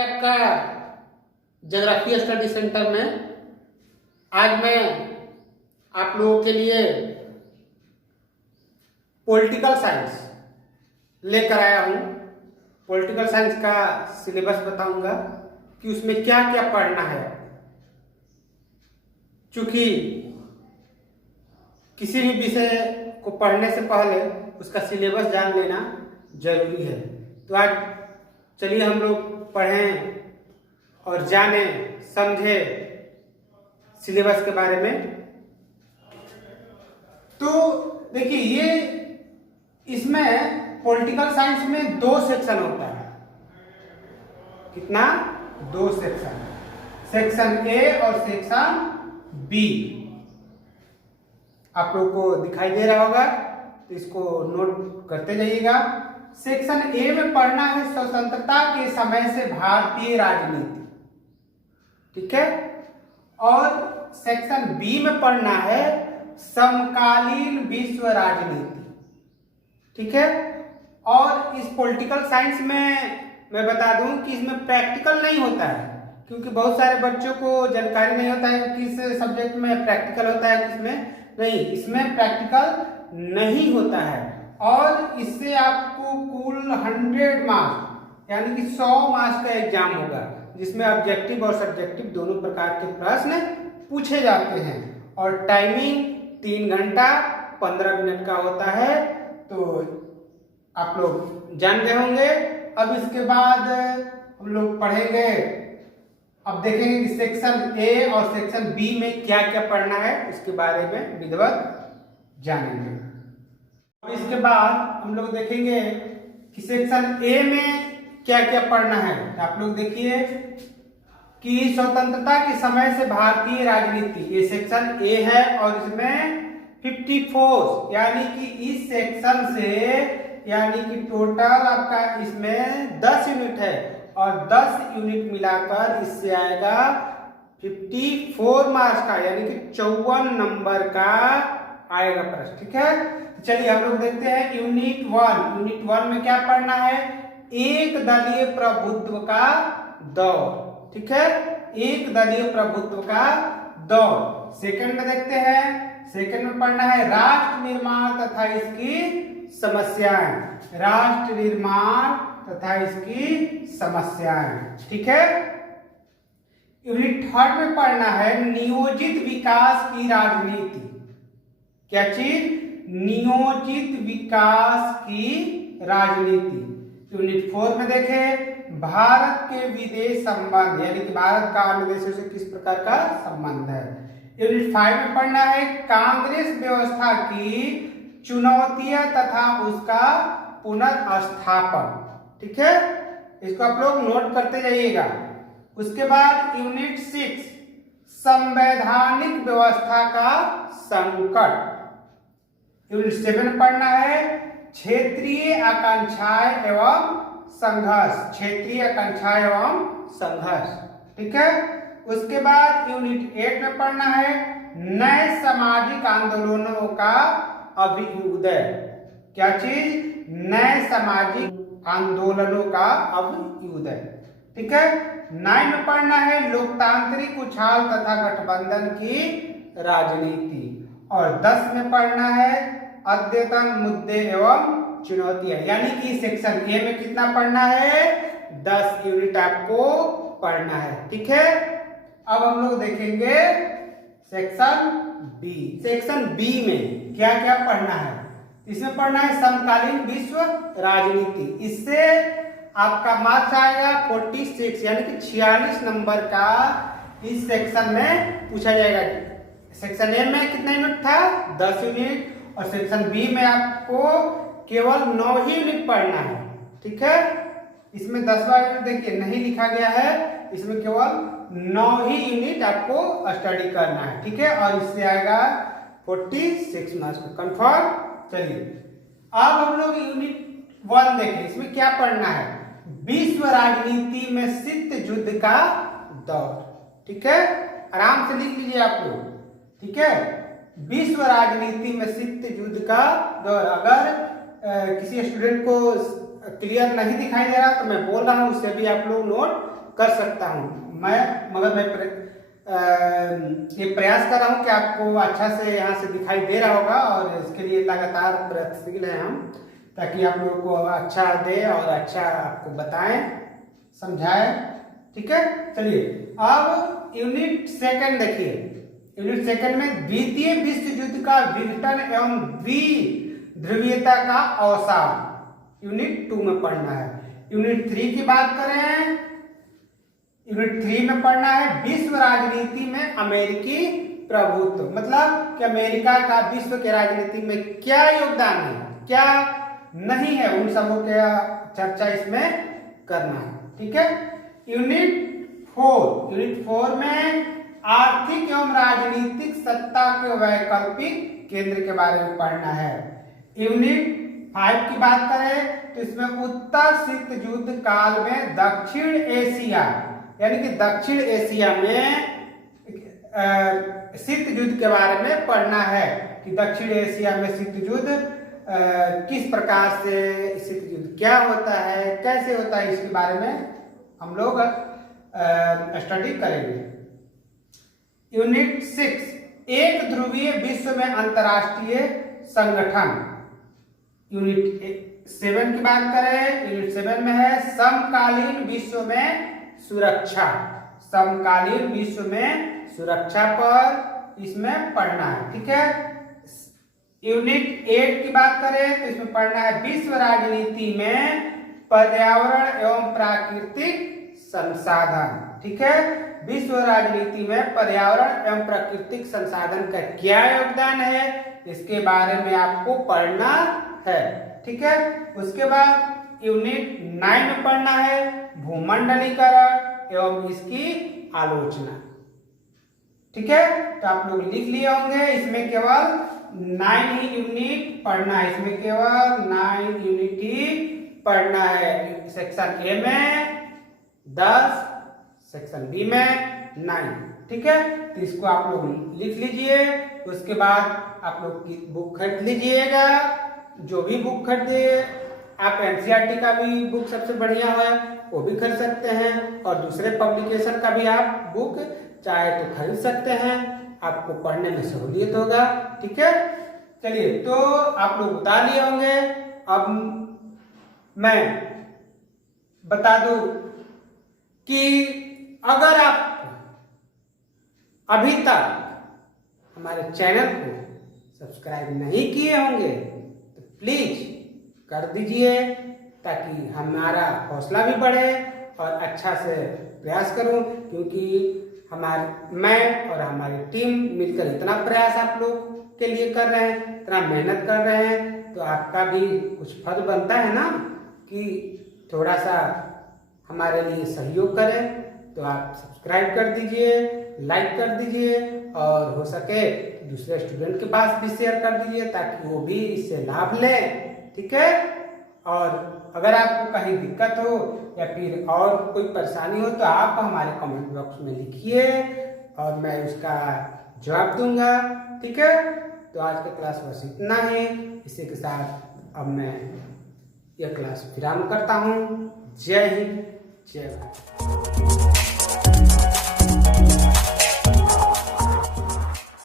है आपका geography study centre में। आज मैं आप लोगों के लिए पॉलिटिकल साइंस लेकर आया हूं। पॉलिटिकल साइंस का सिलेबस बताऊंगा कि उसमें क्या क्या पढ़ना है, क्योंकि किसी भी विषय को पढ़ने से पहले उसका सिलेबस जान लेना जरूरी है। तो आज चलिए हम लोग पढ़ें और जानें, समझें सिलेबस के बारे में। तो देखिए, ये इसमें पॉलिटिकल साइंस में 2 सेक्शन होता है। कितना? 2 सेक्शन, सेक्शन ए और सेक्शन बी। आप लोग को दिखाई दे रहा होगा, तो इसको नोट करते जाइएगा। सेक्शन ए में पढ़ना है स्वतंत्रता के समय से भारतीय राजनीति, ठीक है। और सेक्शन बी में पढ़ना है समकालीन विश्व राजनीति, ठीक है। और इस पॉलिटिकल साइंस में मैं बता दूं कि इसमें प्रैक्टिकल नहीं होता है, क्योंकि बहुत सारे बच्चों को जानकारी नहीं होता है कि किस सब्जेक्ट में प्रैक्टिकल होता है, किसमें नहीं। इसमें प्रैक्टिकल नहीं होता है और इससे आपको कुल 100 मार्क्स यानी कि 100 मार्क्स का एग्जाम होगा, जिसमें ऑब्जेक्टिव और सब्जेक्टिव दोनों प्रकार के प्रश्न पूछे जाते हैं। और टाइमिंग 3 घंटा 15 मिनट का होता है। तो आप लोग जान गए होंगे। अब इसके बाद हम लोग पढ़ेंगे, अब देखेंगे कि सेक्शन ए और सेक्शन बी में क्या क्या पढ़ना है, उसके बारे में विधिवत जानेंगे। अब इसके बाद हम लोग देखेंगे कि सेक्शन ए में क्या क्या पढ़ना है। तो आप लोग देखिए कि स्वतंत्रता के समय से भारतीय राजनीति, ये सेक्शन ए है और इसमें 54 यानी कि इस सेक्शन से यानी कि टोटल आपका इसमें 10 यूनिट है और 10 यूनिट मिलाकर इससे आएगा 54 मार्क्स का, यानी कि 54 नंबर का आएगा प्रश्न, ठीक है। तो चलिए हम लोग देखते हैं यूनिट 1। यूनिट 1 में क्या पढ़ना है? एक दलीय प्रभुत्व का दौर, ठीक है। एक दलीय प्रभुत्व का दौर। सेकंड में देखते हैं, सेकंड में पढ़ना है राष्ट्र निर्माण तथा इसकी समस्याएं। राष्ट्र निर्माण तथा इसकी समस्याएं, ठीक है। यूनिट 3 में पढ़ना है नियोजित विकास की राजनीति। क्या चीज? नियोजित विकास की राजनीति। यूनिट 4 में देखें भारत के विदेश संबंध, यानी कि भारत का अन्य देशों से किस प्रकार का संबंध है। यूनिट 5 में पढ़ना है कांग्रेस व्यवस्था की चुनौतियां तथा उसका पुनर्स्थापन, ठीक है। इसको आप लोग नोट करते जाइएगा। उसके बाद यूनिट 6 संवैधानिक व्यवस्था का संकट। यूनिट 7 पढ़ना है क्षेत्रीय आकांक्षाएं एवं संघर्ष। क्षेत्रीय आकांक्षाएं एवं संघर्ष, ठीक है। उसके बाद यूनिट 8 में पढ़ना है नए सामाजिक आंदोलनों का अभ्युदय। क्या चीज? नए सामाजिक आंदोलनों का अभ्युदय, ठीक है। 9 में पढ़ना है लोकतांत्रिक उछाल तथा गठबंधन की राजनीति। और 10 में पढ़ना है अद्यतन मुद्दे एवं चुनौतियां, यानी कि सेक्शन ए में कितना पढ़ना है? 10 यूनिट आपको पढ़ना है, ठीक है। अब हम लोग देखेंगे सेक्शन बी। सेक्शन बी में क्या क्या पढ़ना है? इसमें पढ़ना है समकालीन विश्व राजनीति। इससे आपका मार्क्स आएगा 46 यानी कि 46 नंबर का इस सेक्शन में पूछा जाएगा। सेक्शन ए में कितना यूनिट था? 10 यूनिट। और सेक्शन बी में आपको केवल 9 ही यूनिट पढ़ना है, ठीक है। इसमें 10वां यूनिट देखिए नहीं लिखा गया है, इसमें केवल 9 ही यूनिट आपको स्टडी करना है, ठीक है। और इससे आएगा 46 मार्क्स का कंफर्म। चलिए अब हम लोग यूनिट 1 देखें। इसमें क्या पढ़ना है? विश्व राजनीति में शीत युद्ध का दौर, ठीक है। आराम से लिख लीजिए आप लोग, ठीक है। विश्व राजनीति में शीत युद्ध का दौर। अगर किसी स्टूडेंट को क्लियर नहीं दिखाई दे रहा तो मैं बोल रहा हूं, उससे भी आप लोग नोट कर सकता हूँ मगर मैं ये प्रयास कर रहा हूँ कि आपको अच्छा से यहाँ से दिखाई दे रहा होगा, और इसके लिए लगातार प्रयत्नशील हैं हम, ताकि आप लोगों को अच्छा दे और अच्छा आपको बताएं, समझाएं। ठीक है, चलिए अब यूनिट सेकंड देखिए। यूनिट सेकंड में द्वितीय विश्व युद्ध का विघटन एवं द्विध्रुवीयता का अवसान यूनिट 2 में पढ़ना है। यूनिट 3 की बात करें, यूनिट 3 में पढ़ना है विश्व राजनीति में अमेरिकी प्रभुत्व, मतलब कि अमेरिका का विश्व के राजनीति में क्या योगदान है, क्या नहीं है, उन सबों का चर्चा इसमें करना है। ठीक है, यूनिट 4 में आर्थिक एवं राजनीतिक सत्ता के वैकल्पिक केंद्र के बारे में पढ़ना है। यूनिट 5 की बात करें तो इसमें उत्तर शीत युद्ध काल में दक्षिण एशिया, यानी कि दक्षिण एशिया में शीत युद्ध के बारे में पढ़ना है कि दक्षिण एशिया में शीत युद्ध किस प्रकार से, शीत युद्ध क्या होता है, कैसे होता है, इसके बारे में हम लोग स्टडी करेंगे। यूनिट 6 एक ध्रुवीय विश्व में अंतरराष्ट्रीय संगठन। यूनिट 7 की बात करें, यूनिट 7 में है समकालीन विश्व में सुरक्षा, समकालीन विश्व में सुरक्षा पर इसमें पढ़ना है। ठीक है, यूनिट 8 की बात करें तो इसमें पढ़ना है विश्व राजनीति में पर्यावरण एवं प्राकृतिक संसाधन। ठीक है, विश्व राजनीति में पर्यावरण एवं प्राकृतिक संसाधन का क्या योगदान है, इसके बारे में आपको पढ़ना है। ठीक है, उसके बाद यूनिट 9 में पढ़ना है भूमंडलीकरण एवं इसकी आलोचना। ठीक है, तो आप लोग लिख लिए होंगे, इसमें केवल 9 ही यूनिट पढ़ना है, इसमें केवल 9 यूनिट ही पढ़ना है। सेक्शन ए में 10, सेक्शन बी में 9। ठीक है, तो इसको आप लोग लिख लीजिए। उसके बाद आप लोग की बुक खरीद लीजिएगा, जो भी बुक खरीदे आप, एनसीईआरटी का भी बुक सबसे बढ़िया है वो भी खरीद सकते हैं, और दूसरे पब्लिकेशन का भी आप बुक चाहे तो खरीद सकते हैं, आपको पढ़ने में सहूलियत होगा। ठीक है, चलिए तो आप लोग बता लिए होंगे। अब मैं बता दूं कि अगर आप अभी तक हमारे चैनल को सब्सक्राइब नहीं किए होंगे तो प्लीज कर दीजिए, ताकि हमारा हौसला भी बढ़े और अच्छा से प्रयास करूं, क्योंकि मैं और हमारी टीम मिलकर इतना प्रयास आप लोग के लिए कर रहे हैं, इतना मेहनत कर रहे हैं, तो आपका भी कुछ फर्ज बनता है ना कि थोड़ा सा हमारे लिए सहयोग करें। तो आप सब्सक्राइब कर दीजिए, लाइक कर दीजिए, और हो सके दूसरे स्टूडेंट के पास भी शेयर कर दीजिए ताकि वो भी इससे लाभ लें। ठीक है, और अगर आपको कहीं दिक्कत हो या फिर और कोई परेशानी हो तो आप हमारे कमेंट बॉक्स में लिखिए और मैं उसका जवाब दूंगा। ठीक है, तो आज का क्लास बस इतना ही। इसी के साथ अब मैं यह क्लास विराम करता हूँ। जय हिंद, जय भारत।